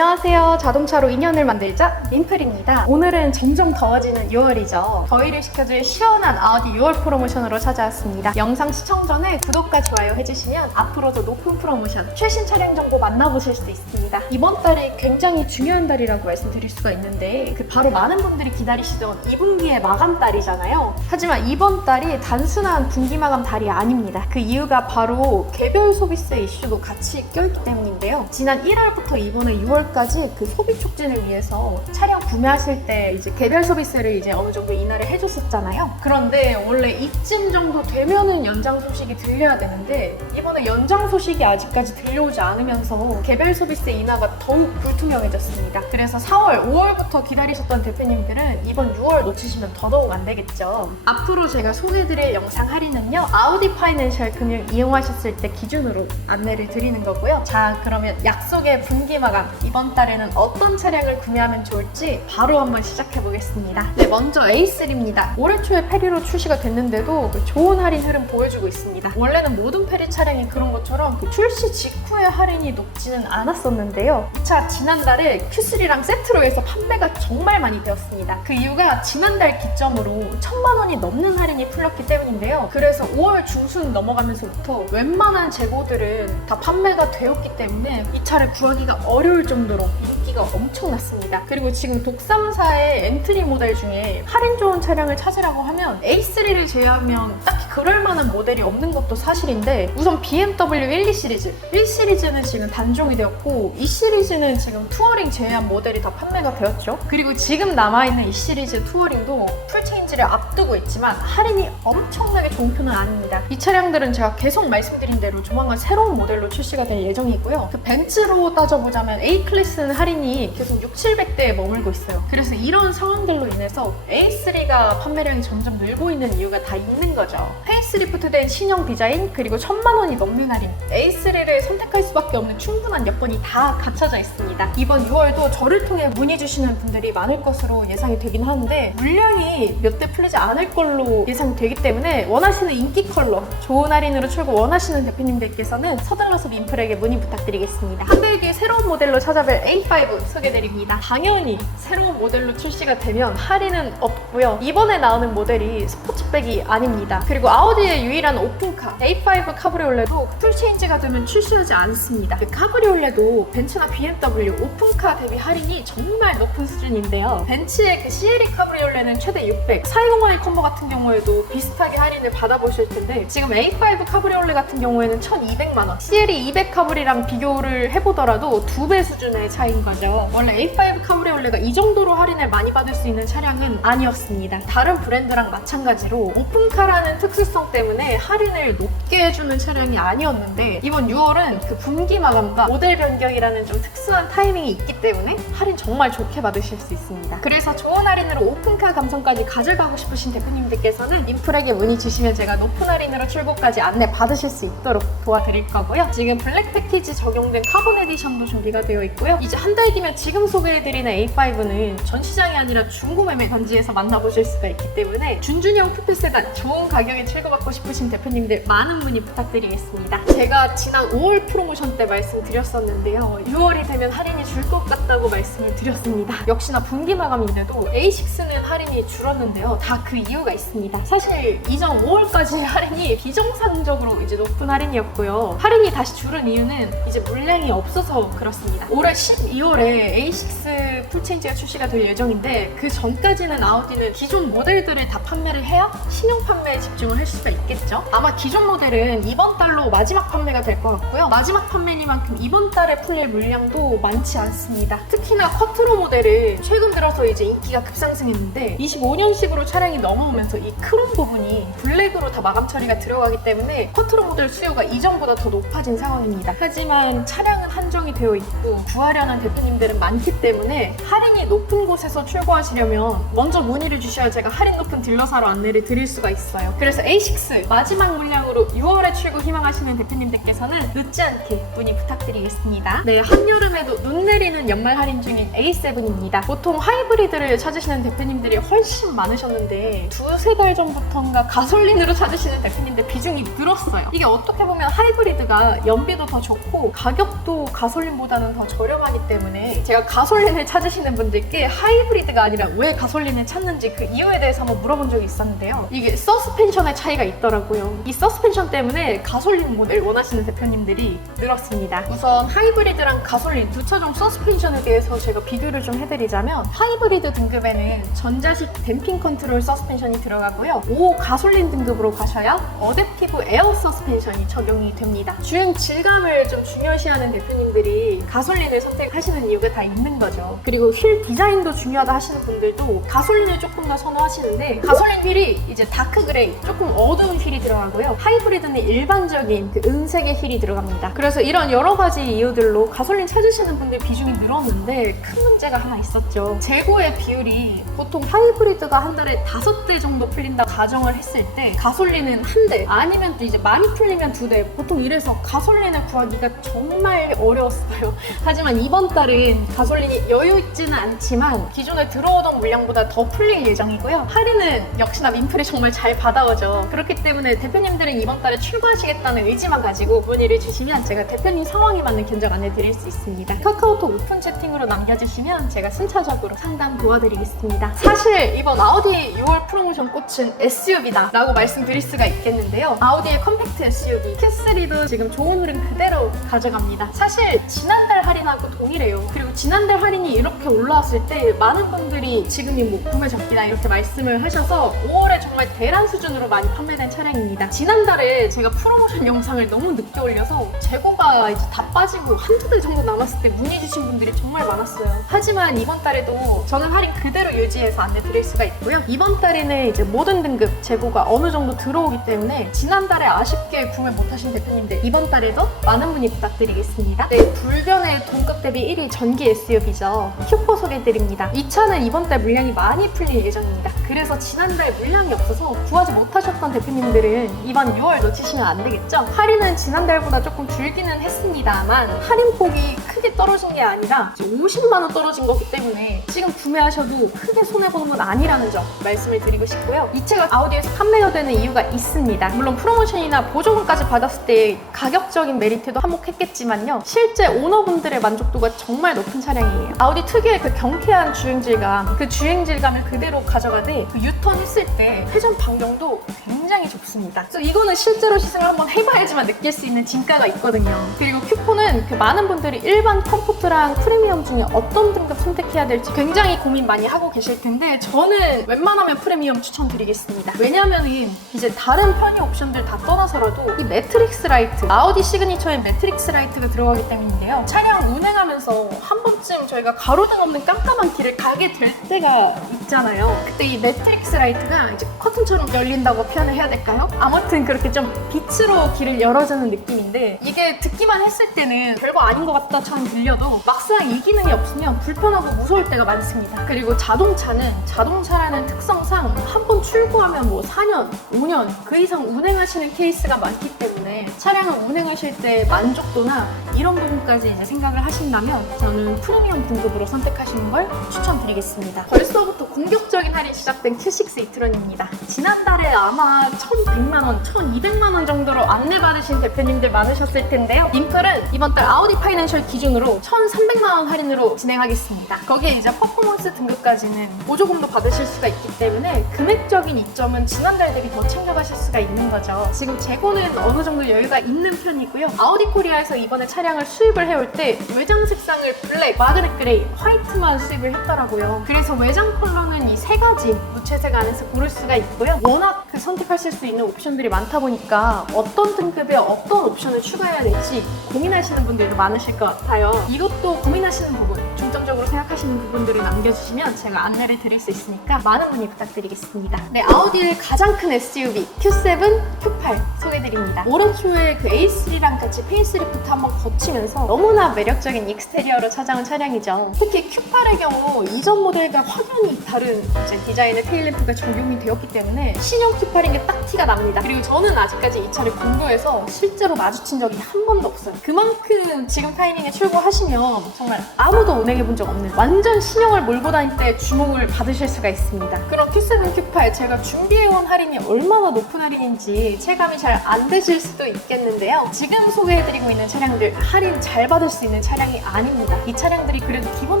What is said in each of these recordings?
안녕하세요. 자동차로 인연을 만들자 민플입니다. 오늘은 점점 더워지는 6월이죠. 더위를 식혀줄 시원한 아우디 6월 프로모션으로 찾아왔습니다. 영상 시청 전에 구독과 좋아요 해주시면 앞으로도 높은 프로모션, 최신 차량 정보 만나보실 수도 있습니다. 이번 달이 굉장히 중요한 달이라고 말씀드릴 수가 있는데 바로 많은 분들이 기다리시던 2분기의 마감 달이잖아요. 하지만 이번 달이 단순한 분기 마감 달이 아닙니다. 그 이유가 바로 개별 소비세 이슈도 같이 껴있기 때문인데요. 지난 1월부터 이번에 6월까지 그 소비 촉진을 위해서 차량 구매하실 때 이제 개별 소비세를 이제 어느 정도 인하를 해줬었잖아요. 그런데 원래 이쯤 정도 되면은 연장 소식이 들려야 되는데 이번에 연장 소식이 아직까지 들려오지 않으면서 개별 소비세 인하가 더욱 불투명해졌습니다. 그래서 4월, 5월부터 기다리셨던 대표님들은 이번 6월 놓치시면 더더욱 안 되겠죠. 앞으로 제가 소개해드릴 영상 할인은요, 아우디 파이낸셜 금융 이용하셨을 때 기준으로 안내를 드리는 거고요. 자, 그러면 약속의 분기 마감, 이번 달에는 어떤 차량을 구매하면 좋을지 바로 한번 시작해 보겠습니다. 네, 먼저 A3입니다. 올해 초에 페리로 출시가 됐는데도 좋은 할인 흐름 보여주고 있습니다. 원래는 모든 페리 차량이 그런 것처럼 출시 직후에 할인이 높지는 않았었는데요. 이 차 지난달에 Q3랑 세트로 해서 판매가 정말 많이 되었습니다. 그 이유가 지난달 기점으로 1000만 원이 넘는 할인이 풀렸기 때문인데요. 그래서 5월 중순 넘어가면서부터 웬만한 재고들은 다 판매가 되었기 때문에 이 차를 구하기가 어려울 정도로 인기가 엄청났습니다. 그리고 지금 독삼사의 엔트리 모델 중에 할인 좋은 차량을 찾으라고 하면 A3를 제외하면 딱히 그럴 만한 모델이 없는 것도 사실인데, 우선 BMW 12 시리즈, 1 시리즈는 지금 단종이 되었고 2 시리즈는 지금 투어링 제외한 모델이 다 판매가 되었죠. 그리고 지금 남아있는 2 시리즈 투어링도 풀체인지를 앞두고 있지만 할인이 엄청나게 좋은 편은 아닙니다. 이 차량들은 제가 계속 말씀드린 대로 조만간 새로운 모델로 출시가 될 예정이고요. 그 벤츠로 따져보자면 A클래스는 할인이 계속 600~700대에 머물고 있어요. 그래서 이런 상황들로 인해서 A3가 판매량이 점점 늘고 있는 이유가 다 있는 거죠. 페이스리프트된 신형 디자인, 그리고 1000만 원이 넘는 할인, A3를 선택할 수밖에 없는 충분한 여건이 다 갖춰져 있습니다. 이번 6월도 저를 통해 문의 주시는 분들이 많을 것으로 예상이 되긴 하는데 물량이 몇 대 풀리지 않을 걸로 예상이 되기 때문에 원하시는 인기 컬러, 좋은 할인으로 출고 원하시는 대표님들께서는 서둘러서 민플에게 문의 부탁드리겠습니다. 한들기 새로운 모델로 찾아뵐 A5 소개드립니다. 당연히 새로운 모델로 출시가 되면 할인은 없고요. 이번에 나오는 모델이 스포츠백이 아닙니다. 그리고 아우디의 유일한 오픈카 A5 카브리올레도 풀체인지가 되면 출시하지 않습니다. 그 카브리올레도 벤츠나 BMW 오픈카 대비 할인이 정말 높은 수준인데요. 벤츠의 그 CLE 카브리올레는 최대 600, 420i 콤보 같은 경우에도 비슷하게 할인을 받아보실 텐데 지금 A5 카브리올레 같은 경우에는 1200만 원, CLE 200 카브리랑 비교를 해보더라도 2배 수준의 차이인 거죠. 원래 A5 카브리올레가 이 정도로 할인을 많이 받을 수 있는 차량은 아니었습니다. 다른 브랜드랑 마찬가지로 오픈카라는 특수성 때문에 할인을 높게 해주는 차량이 아니었는데 이번 6월은 그 분기 마감과 모델 변경이라는 좀 특수한 타이밍이 있기 때문에 할인 정말 좋게 받으실 수 있습니다. 그래서 좋은 할인으로 오픈카 감성까지 가져가고 싶으신 대표님들께서는 민플에게 문의 주시면 제가 높은 할인으로 출고까지 안내 받으실 수 있도록 도와드릴 거고요. 지금 블랙 패키지 적용된 카본 에디션도 준비가 되어 있고요. 이제 한 달 뒤면 지금 소개해드리는 A5는 전시장이 아니라 중고매매 단지에서 만나보실 수가 있기 때문에 준준형 쿠페 세단 좋은 가격에 출고받고 싶으신 대표님들 많은 문의 부탁드리겠습니다. 제가 지난 5월 프로모션 때 말씀드렸었는데요. 6월이 되면 할인이 줄 것 같다고 말씀을 드렸습니다. 역시나 분기 마감인데도 A6는 할인이 줄었는데요. 다 그 이유가 있습니다. 사실 이전 5월까지 할인이 비정상적으로 이제 높은 할인이었고요. 할인이 다시 줄은 이유는 이제 물량이 없어서 그렇습니다. 올해 12월에 A6 풀체인지가 출시가 될 예정인데 그 전까지는 아우디는 기존 모델들을 다 판매를 해야 신형 판매에 집중을 할 수가 있겠죠. 아마 기존 모델은 이번 달로 마지막 판매가 될 것 같고요. 마지막 판매니만큼 이번 달에 풀릴 물량도 많지 않습니다. 특히나 쿼트로 모델은 최근 들어서 이제 인기가 급상승했는데 25년식으로 차량이 넘어오면서 이 크롬 부분이 블랙으로 다 마감 처리가 들어가기 때문에 쿼트로 모델 수요가 이전보다 더 높아진 상황입니다. 하지만 차량은 한정이 되어 있고 구하려는 대표님들은 많기 때문에 할인이 높은 곳에서 출고하시려면 먼저 문의를 주셔야 제가 할인 높은 딜러사로 안내를 드릴 수가 있어요. 그래서 A6 마지막 물량으로 6월에 출고 희망하시는 대표님들께서는 늦지 않게 문의 부탁드리겠습니다. 네, 한여름에도 눈 내리는 연말 할인 중인 A7입니다. 보통 하이브리드를 찾으시는 대표님들이 훨씬 많으셨는데 두세 달 전부터인가 가솔린으로 찾으시는 대표님들 비중이 늘었어요. 이게 어떻게 보면 하이브리드가 연비도 더 좋고 가격도 가솔린보다는 더 저렴하기 때문에 때문에 제가 가솔린을 찾으시는 분들께 하이브리드가 아니라 왜 가솔린을 찾는지 그 이유에 대해서 한번 물어본 적이 있었는데요. 이게 서스펜션의 차이가 있더라고요. 이 서스펜션 때문에 가솔린 모델 원하시는 대표님들이 늘었습니다. 우선 하이브리드랑 가솔린 두 차종 서스펜션에 대해서 제가 비교를 좀 해드리자면 하이브리드 등급에는 전자식 댐핑 컨트롤 서스펜션이 들어가고요. 5 가솔린 등급으로 가셔야 어댑티브 에어 서스펜션이 적용이 됩니다. 주행 질감을 좀 중요시하는 대표님들이 가솔린을 선택하시는 이유가 다 있는 거죠. 그리고 휠 디자인도 중요하다 하시는 분들도 가솔린을 조금 더 선호하시는데 가솔린 휠이 이제 다크 그레이, 조금 어두운 휠이 들어가고요. 하이브리드는 일반적인 그 은색의 휠이 들어갑니다. 그래서 이런 여러 가지 이유들로 가솔린 찾으시는 분들 비중이 늘었는데 큰 문제가 하나 있었죠. 재고의 비율이 보통 하이브리드가 한 달에 5대 정도 풀린다 가정을 했을 때 가솔린은 한 대, 아니면 또 이제 많이 풀리면 2대, 보통 이래서 가솔린을 구하기가 정말 어려웠어요. 하지만 이번 달은 가솔린이 여유 있지는 않지만 기존에 들어오던 물량보다 더 풀릴 예정이고요. 할인은 역시나 민플이 정말 잘 받아오죠. 그렇기 때문에 대표님들은 이번 달에 출고하시겠다는 의지만 가지고 문의를 주시면 제가 대표님 상황에 맞는 견적 안내 드릴 수 있습니다. 카카오톡 오픈 채팅으로 남겨주시면 제가 순차적으로 상담 도와드리겠습니다. 사실 이번 아우디 6월 프로모션 꽃은 SUV다 라고 말씀드릴 수가 있겠는데요. 아우디의 컴팩트 SUV Q3도 지금 좋은 흐름 그대로 가져갑니다. 사실 지난달 할인하고 동일해요. 그리고 지난달 할인이 이렇게 올라왔을 때 많은 분들이 지금이 뭐 구매 적기다 이렇게 말씀을 하셔서 5월에 정말 대란 수준으로 많이 판매된 차량입니다. 지난달에 제가 프로모션 영상을 너무 늦게 올려서 재고가 이제 다 빠지고 한두 달 정도 남았을 때 문의 주신 분들이 정말 많았어요. 하지만 이번 달에도 저는 할인 그대로 유지해서 안내 드릴 수가 있고요. 이번 달에는 이제 모든 등급 재고가 어느 정도 들어오기 때문에 지난달에 아쉽게 구매 못하신 대표님들 이번 달에도 많은 문의 부탁드리겠습니다. 네, 불변의 동급 대비 1위 전기 SUV죠. 큐포 소개드립니다. 이 차는 이번 달 물량이 많이 풀릴 예정입니다. 그래서 지난달 물량이 없어서 구하지 못하셨던 대표님들은 이번 6월 놓치시면 안 되겠죠? 할인은 지난달보다 조금 줄기는 했습니다만 할인폭이 크게 떨어진 게 아니라 50만 원 떨어진 거기 때문에 지금 구매하셔도 크게 손해보는 건 아니라는 점 말씀을 드리고 싶고요. 이 차가 아우디에서 판매가 되는 이유가 있습니다. 물론 프로모션이나 보조금까지 받았을 때 가격적인 메리트도 한몫했겠지만요. 실제 오너분들의 만족도가 정말 높은 차량이에요. 아우디 특유의 그 경쾌한 주행질감, 그 주행질감을 그대로 가져가되 그 유턴했을 때 회전 반경도 굉장히 좋습니다. 그래서 이거는 실제로 시승을 한번 해봐야지만 느낄 수 있는 진가가 있거든요. 그리고 큐포는 그 많은 분들이 일반 컴포트랑 프리미엄 중에 어떤 등급 선택해야 될지 굉장히 고민 많이 하고 계실 텐데 저는 웬만하면 프리미엄 추천드리겠습니다. 왜냐면은 이제 다른 편의 옵션들 다 떠나서라도 이 매트릭스 라이트, 아우디 시그니처의 매트릭스 라이트가 들어가기 때문인데요. 차량 운행하면서 한 번쯤 저희가 가로등 없는 깜깜한 길을 가게 될 때가 있잖아요. 그때 이 매트릭스 라이트가 이제 커튼처럼 열린다고 표현을 해야 될까요? 아무튼 그렇게 좀 빛으로 길을 열어주는 느낌인데 이게 듣기만 했을 때는 별거 아닌 것 같다처럼 들려도 막상 이 기능이 없으면 불편하고 무서울 때가 많습니다. 그리고 자동차는 자동차라는 특성상 한 번 출고하면 뭐 4년, 5년 그 이상 운행하시는 케이스가 많기 때문에 차량을 운행하실 때 만족도나 이런 부분까지 이제 생각을 하신다면 저는 프리미엄 등급으로 선택하시는 걸 추천드리겠습니다. 벌써부터 공격적인 할인 시작된 Q6 이트론입니다. 지난달에 아마 1,100만 원, 1,200만 원 정도로 안내받으신 대표님들 많으셨을 텐데요. 인플은 이번 달 아우디 파이낸셜 기준으로 1,300만 원 할인으로 진행하겠습니다. 거기에 이제 퍼포먼스 등급까지는 보조금도 받으실 수가 있기 때문에 금액적인 이점은 지난달 대비 더 챙겨가실 수가 있는 거죠. 지금 재고는 어느 정도 여유가 있는 편이고요. 아우디 코리아에서 이번에 차량을 수입을 해올 때 외장 색상을 블랙, 마그넷 그레이, 화이트만 수입을 했더라고요. 그래서 외장 컬러는 이 세 가지 무채색 안에서 고를 수가 있고요. 워낙 선택하실 수 있는 옵션들이 많다 보니까 어떤 등급에 어떤 옵션을 추가해야 될지 고민하시는 분들도 많으실 것 같아요. 이것도 고민하시는 부분, 중점적으로 생각하시는 부분들을 남겨주시면 제가 안내를 드릴 수 있으니까 많은 문의 부탁드리겠습니다. 네, 아우디의 가장 큰 SUV Q7, Q8 소개드립니다. 올해 초에 그 A3랑 같이 페이스리프트 한번 거치면서 너무나 매력적인 익스테리어로 찾아온 차량이죠. 특히 Q8의 경우 이전 모델과 확연히 다른 이제 디자인의 테일램프가 적용이 되었기 때문에 신형 Q8인 게 딱 티가 납니다. 그리고 저는 아직까지 이 차를 공도에서 실제로 마주친 적이 한 번도 없어요. 그만큼 지금 타이밍에 출고하시면 정말 아무도 운행해본 적 없는 완전 신형을 몰고 다닐 때 주목을 받으실 수가 있습니다. 그럼 Q7, Q8 제가 준비해온 할인이 얼마나 높은 할인인지 체감이 잘 안 되실 수도 있겠는데요. 지금 소개해드리고 있는 차량들 할인 잘 받을 수 있는 차량이 아닙니다. 이 차량들이 그래도 기본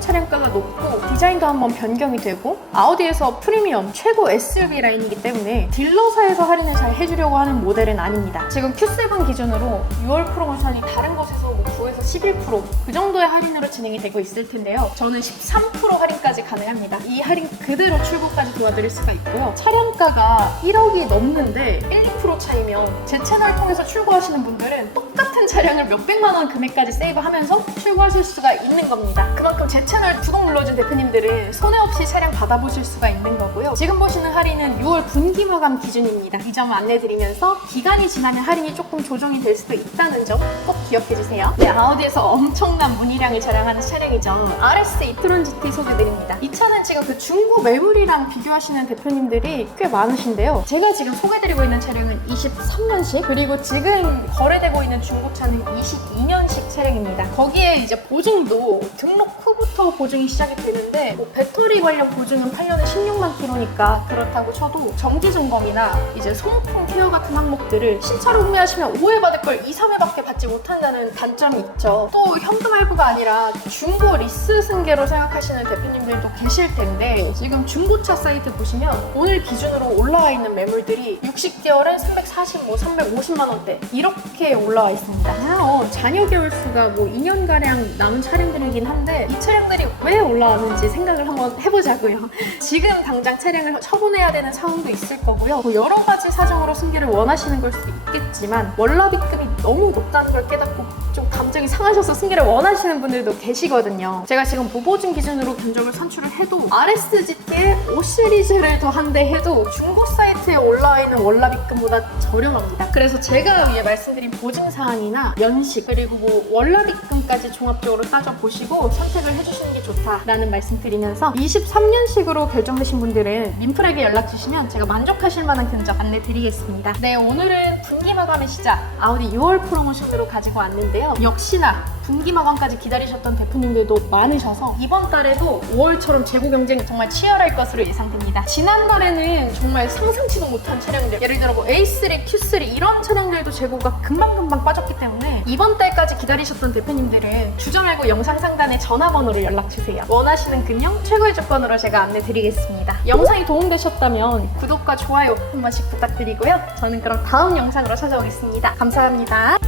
차량가가 높고 디자인도 한번 변경이 되고 아우디에서 프리미엄 최고 SUV 라인이기 때문에 딜러사에서 할인을 잘 해주려고 하는 모델은 아닙니다. 지금 Q7 기준으로 6월 프로모션이 다른 곳에서 9에서 11%그 정도의 할인으로 진행이 되고 있을 텐데요. 저는 13% 할인까지 가능합니다. 이 할인 그대로 출고까지 도와드릴 수가 있고요. 차량가가 1억이 넘는데 1, 2% 차이면 제 채널 통해서 출고하시는 분들은 똑같은 차량을 몇백만 원 금액까지 세이브하면서 출고하실 수가 있는 겁니다. 그만큼 제 채널 구독 눌러준 대표님들은 손해 없이 차량 받아보실 수가 있는 거고요. 지금 보시는 할인은 6월 분기 마감 기준입니다. 이 점 안내드리면서 기간이 지나면 할인이 조금 조정이 될 수도 있다는 점 꼭 기억해주세요. 네, 아우디에서 엄청난 문의량을 자랑하는 차량이죠. RS e-tron GT 소개드립니다. 이 차는 지금 그 중고 매물이랑 비교하시는 대표님들이 꽤 많으신데요. 제가 지금 소개드리고 있는 차량은 23년식 그리고 지금 거래되고 있는 중고차는 22년식 차량입니다. 거기에 이제 보증도 등록 후부터 보증이 시작이 되는데 배터리 관련 보증은 8년에 16만 킬로니까 그렇다고 쳐도 정기 점검이나 이제 소모품 케어 같은 항목들을 신차로 구매하시면 5회 받을 걸 2, 3회밖에 받지 못한다는 단점이 있죠. 또 현금 할부가 아니라 중고 리스 승계로 생각하시는 대표님들도 계실 텐데 지금 중고차 사이트 보시면 오늘 기준으로 올라와 있는 매물들이 60개월에 340, 350만 원대 이렇게 올라와 있습니다. 잔여 개월 수가 2년가량 남은 차량들이긴 한데 이 차량들이 왜 올라왔는지 생각을 한번 해보자고요. 지금 당장 차량을 처분해야 되는 상황도 있을 거고요. 여러 가지 사정으로 승계를 원하시는 걸 수도 있겠지만 월납입금이 너무 높다는 걸 깨닫고 좀 감정이 상하셔서 승계를 원하시는 분들도 계시거든요. 제가 지금 무보증 기준으로 견적을 산출을 해도 RS GT의 5시리즈를 더한대 해도 중고 사이트에 올라와 있는 월납입금보다 저렴합니다. 그래서 제가 위에 말씀드린 보증사항이나 연식 그리고 월납입금까지 종합적으로 따져보시고 선택을 해주시는 게 좋다라는 말씀 드리면서 23년식으로 결정되신 분들은 민플에게 연락 주시면 제가 만족하실 만한 견적 안내 드리겠습니다. 네, 오늘은 분기 마감의 시작 아우디 6월 프로모션으로 가지고 왔는데요. 역시나 분기 마감까지 기다리셨던 대표님들도 많으셔서 이번 달에도 5월처럼 재고 경쟁이 정말 치열할 것으로 예상됩니다. 지난달에는 정말 상상치도 못한 차량들 예를 들어 A3, Q3 이런 차량들도 재고가 금방금방 빠졌기 때문에 이번 달까지 기다리셨던 대표님들은 주저 말고 영상 상단에 전화번호를 연락주세요. 원하시는 금융 최고의 조건으로 제가 안내 드리겠습니다. 영상이 도움되셨다면 구독과 좋아요 한 번씩 부탁드리고요. 저는 그럼 다음 영상으로 찾아오겠습니다. 감사합니다.